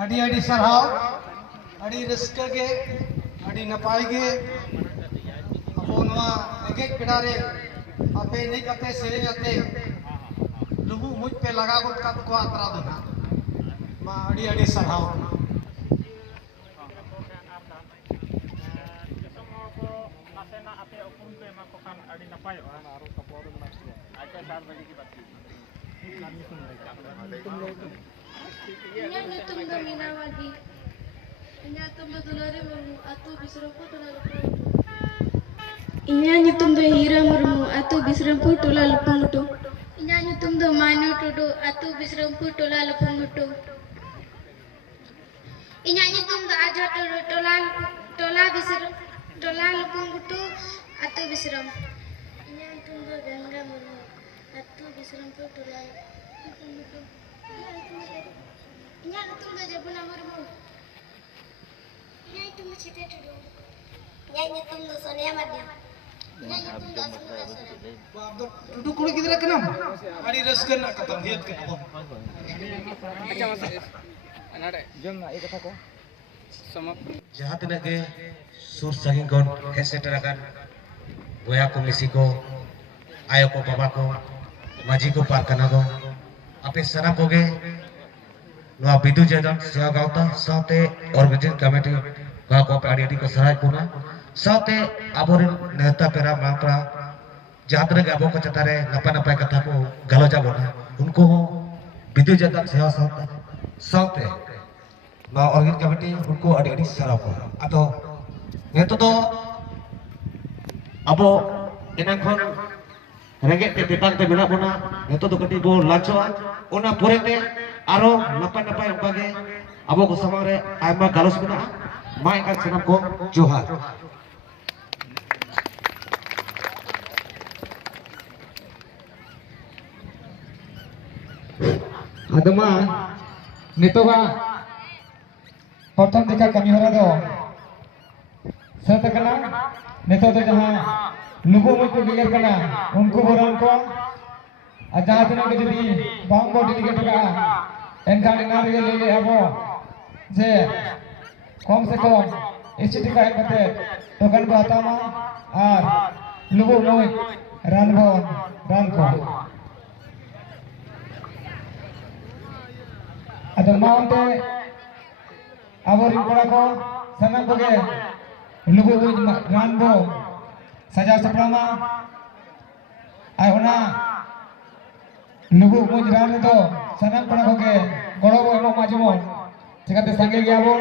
अड़ी अड़ी सरहाव अड़ी रस्का के अड़ी नपाई के अब एंगेज पेड़ा रे आपे नहीं करते सेरेंग आते लुबु मुझ पे लगा गुट का को आतरा दो मा अड़ी अड़ी सरहाव Inya nyutum do Minawati. Inya nyutum do Dulare Murmu atu Bisrampu Tulalupu. Inya nyutum do Hira Murmu atu Bisrampu Tulalupu. Inya nyutum do Manu Tudu atu Bisrampu Tulalupu. Inya nyutum do Aja Tudu Tulalupu atu Bisram. Inya nyutum do Ganga Murmu atu Bisrampu Tulalupu. Inya nyutum do Jabuna Murmu. Inya nyutum do Cita Tudu. Inya nyutum do Sonia Madya. Inya nyutum do Asura Sura. Tudu kulit kita kenam अड़ी Ruska ना कतम हियत के अब अच्छा मत अनारे जम ना एक कथा को जहाँ तक के सुर सगिंग कौन हेड सेटर अगर बोया को मिसी को आयो को बाबा को माजी को पार करना को आपे सना को गे नो बिदु जदम सेवा गावता साथे ऑर्गेनाइजिंग कमेटी गाँव को पे आड़ी को सराय पुना साथे आबोरे नेता पेरा मापरा जहाँ तक के आबो को चतारे नपा नपा कथा को गलोजा बोना उनको बिदु जदम सेवा साथे ना ऑर्गेनाइजिंग कमेटी उनको आड़ी आड़ी सराय को अतो नेतो तो आबो इनाखोन रेंगेट ते तेतांग ते मेना बोना नेतो तो कटी बो लाचोआ ओना पोरेते आरो नपा नपा उनकागे आबो को समारे आयमा गालोस मेना मा एका सनम को जोहार आदमा नितोगा प्रथम दिखा कमी हरा दो सत कना नितो तो जहां लुबु मुझ को डिलीट करना उनको बोरान को जहाँ तक के जदी बांग को डिलीट का एनका ना ले ले अब जे कम से कम एचटी का एकते टोकन को आतामा और लुबु मुझ रन को अतो माउंटे आबोरिन कोड़ा को सनम को के लुबु मुझ रन को सजा सपड़ामा आय होना लुबु मुझ रान तो सनम कोड़ा को के गड़ो बो एमो माजमोन चिकाते संगे गया बोन